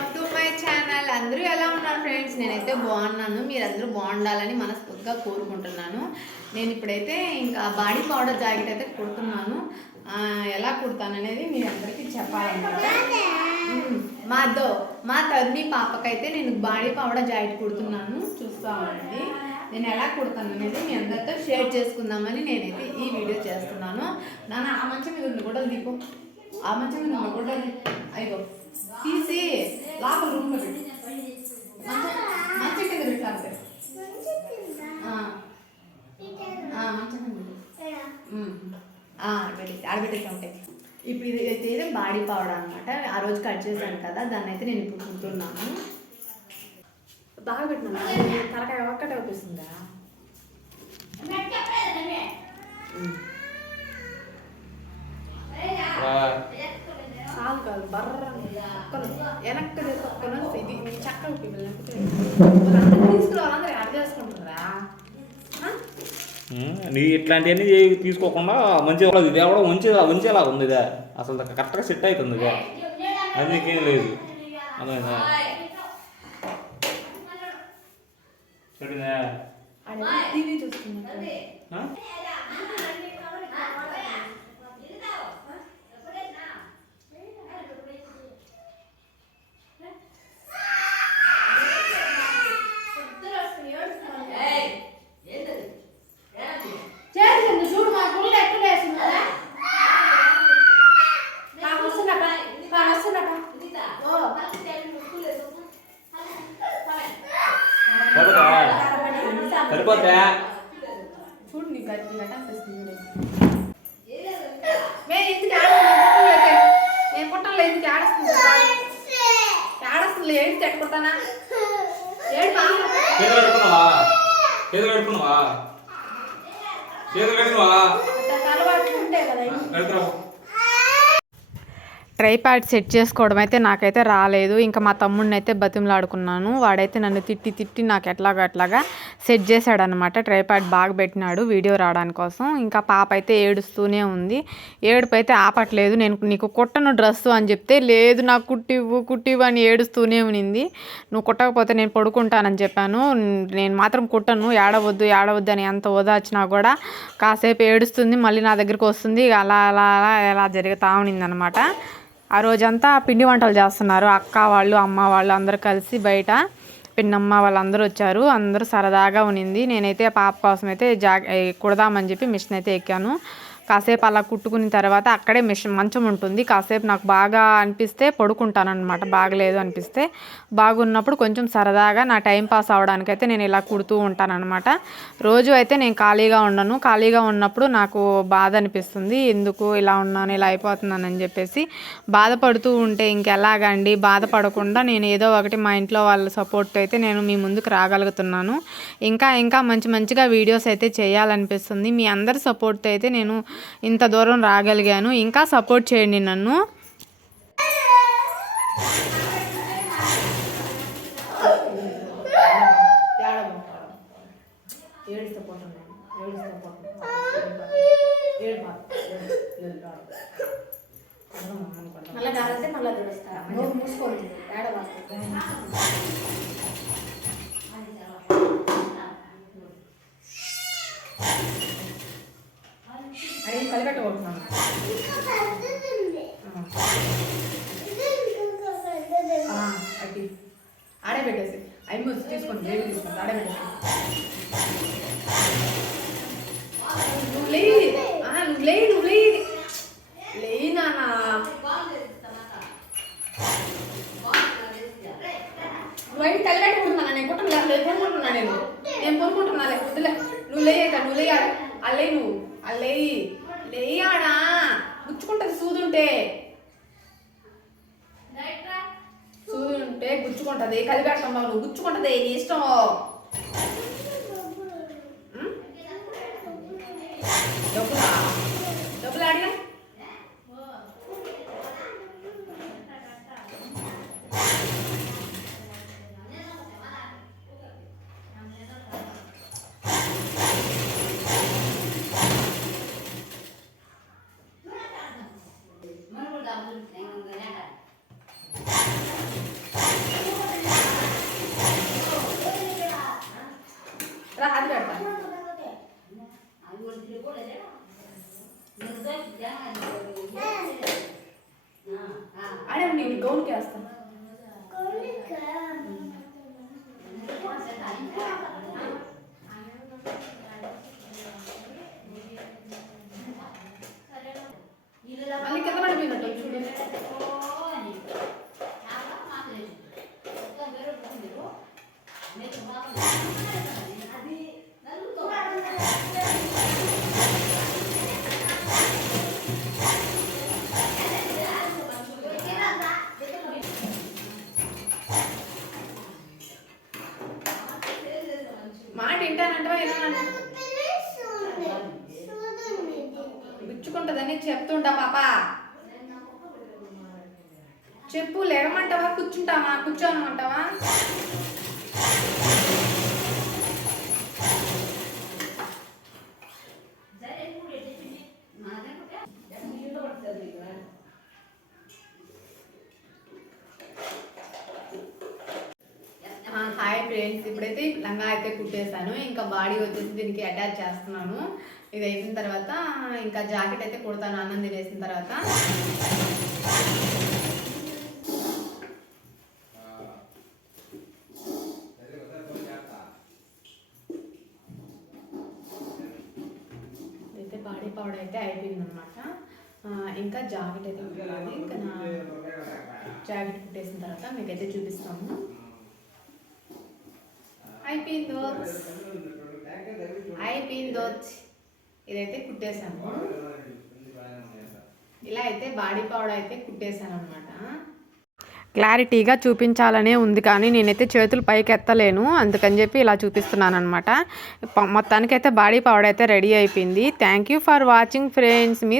Welcome to my channel. అందరూ ఎలా ఉన్నారు ఫ్రెండ్స్? నేనైతే బాగున్నాను. మీరందరూ బాగుండాలని మనస్ఫూర్తిగా కోరుకుంటున్నాను. నేను ఇప్పుడైతే ఇంకా బాడీ పౌడర్ జాకెట్ అయితే కుడుతున్నాను. ఎలా కుడతాననేది మీ అందరికీ చెప్పాలన్నమాట. మా తల్లి పాపకైతే నేను బాడీ పౌడర్ జాకెట్ కుడుతున్నాను. చూస్తా ఉండండి నేను ఎలా కుడతాను అనేది మీ అందరితో షేర్ చేసుకుందామని నేనైతే ఈ వీడియో చేస్తున్నాను. నాన్న ఆ మంచం మీద ఉంది కూడా దీపం, ఆ మంచం మీద ఉన్న కూడా అయ్యో తీసి లోపల రూమ్లో పెట్టి మంచం కింద పెట్టాలి. మంచం కింద ఆడబెట్టేసి ఉంటాయి. ఇప్పుడు ఇదైతే బాడీ పౌడర్ అనమాట. ఆ రోజు కట్ చేశాను కదా, దాన్ని అయితే నేను ఇప్పుడు కుడుతున్నాను. బాగా పెట్టినా తలకాయ ఒక్కటే అవుపిస్తుందా? చాలు కాదు బర్ర వెనక్కి ఇది చక్కగా తీసుకురావాలందరూ యాడ్ చేసుకుంటారా? నీ ఇట్లాంటివన్నీ తీసుకోకుండా మంచిగా ఇది ఎవడో ఉంచేలా ఉంది ఇదే, అసలు కరెక్ట్గా సెట్ అవుతుంది ఇదే, అందుకేం లేదు. అర్థమైందా? టీవీ చూస్తున్నా. సరిపోతా చూడు నీకు నేను కుట్టంలో ఎందుకు ఆడస్తుంది ఏడిస్తే ఎట్టుకుంటానా? అలవాటు ఉంటే కదా. ట్రైపాడ్ సెట్ చేసుకోవడం అయితే నాకైతే రాలేదు. ఇంకా మా తమ్ముడిని అయితే బతిమలాడుకున్నాను. వాడైతే నన్ను తిట్టి నాకు అట్లాగా సెట్ చేశాడనమాట. ట్రైపాడ్ బాగా పెట్టినాడు వీడియో రావడానికి కోసం. ఇంకా పాప అయితే ఏడుస్తూనే ఉంది. ఏడుపు అయితే ఆపట్లేదు. నేను నీకు కుట్టను డ్రెస్సు అని చెప్తే లేదు నాకు కుట్టివ్వు అని ఏడుస్తూనే ఉనింది. నువ్వు కుట్టకపోతే నేను పడుకుంటానని చెప్పాను. నేను మాత్రం కుట్టను, ఏడవద్దు అని ఎంత ఓదార్చినా కూడా కాసేపు ఏడుస్తుంది, మళ్ళీ నా దగ్గరికి వస్తుంది. అలా జరుగుతూ ఉన్నిందనమాట. ఆ రోజంతా పిండి వంటలు చేస్తున్నారు. అక్క వాళ్ళు, అమ్మ వాళ్ళు అందరూ కలిసి బయట పిన్నమ్మ వాళ్ళందరూ వచ్చారు. అందరూ సరదాగా ఉన్నింది. నేనైతే పాప కోసం అయితే కుడదామని చెప్పి మిషన్ అయితే ఎక్కాను. కాసేపు అలా కుట్టుకున్న తర్వాత అక్కడే మంచం ఉంటుంది. కాసేపు నాకు బాగా అనిపిస్తే పడుకుంటాను అనమాట. బాగలేదు అనిపిస్తే, బాగున్నప్పుడు కొంచెం సరదాగా నా టైం పాస్ అవడానికైతే నేను ఇలా కుడుతూ ఉంటానన్నమాట. రోజు అయితే నేను ఖాళీగా ఉండను. ఖాళీగా ఉన్నప్పుడు నాకు బాధ అనిపిస్తుంది, ఎందుకు ఇలా ఉన్నాను, ఇలా అయిపోతున్నానని చెప్పేసి బాధపడుతూ ఉంటే ఇంకెలాగండి. బాధపడకుండా నేను ఏదో ఒకటి మా ఇంట్లో వాళ్ళ సపోర్ట్ అయితే నేను మీ ముందుకు రాగలుగుతున్నాను. ఇంకా మంచిగా వీడియోస్ అయితే చేయాలనిపిస్తుంది. మీ అందరి సపోర్ట్ అయితే నేను ఇంత దూరం రాగలిగాను. ఇంకా సపోర్ట్ చేయండి నన్ను. కలిపెట్టబోతున్నాను. ఆడే పెట్టేసి అవి వచ్చి తీసుకోండి, బేబీ తీసుకోండి, ఆడే పెట్టేసి. నువ్వు లేయి నాన్న. నువ్వు అయితే కలిపెట్టుకుంటున్నా, నేను కొనుక్కుంటున్నా, నేను కొనుక్కుంటున్నా. వద్దులే, నువ్వు లేయాలి. అల్లేయి నువ్వు లేయాడా, గుచ్చుకుంటుంది. సూదుంటే గుచ్చుకుంటది. కలిపెట్టడం నువ్వు గుచ్చుకుంటది, నీ ఇష్టం. డబ్బులు అడిగా నేను గౌన్కి వేస్తాను. మళ్ళీ కింద పడిపోయినట్టు చూడు. మాట వింటానంటవా వినాలంట గుచ్చుకుంటుందని చెప్తుంటా పాప. చెప్పు, లేవమంటావా కూర్చుంటావా కూర్చోనమంటావా? హాయ్ ఫ్రెండ్స్, ఇప్పుడైతే లంగా అయితే కుట్టేశాను. ఇంకా బాడీ వచ్చేసి దీనికి అటాచ్ చేస్తున్నాను. ఇది అయిన తర్వాత ఇంకా జాకెట్ అయితే కుడతాను అన్నం తినేసిన తర్వాత. అయితే బాడీ పౌడర్ అయితే అయిపోయింది అనమాట. ఇంకా జాకెట్ అయితే కుట్టాలి. ఇంకా నా జాకెట్ కుట్టేసిన తర్వాత మీకైతే చూపిస్తాము. అయిపోయిందో ఇదైతే కుట్టేశాను. ఇలా అయితే బాడీ పౌడర్ అయితే కుట్టేశాను అనమాట. క్లారిటీగా చూపించాలనే ఉంది కానీ నేనైతే చేతులు పైకి ఎత్తలేను, అందుకని చెప్పి ఇలా చూపిస్తున్నాను అనమాట. మొత్తానికైతే బాడీ పౌడర్ అయితే రెడీ అయిపోయింది. Thank you for watching friends. Me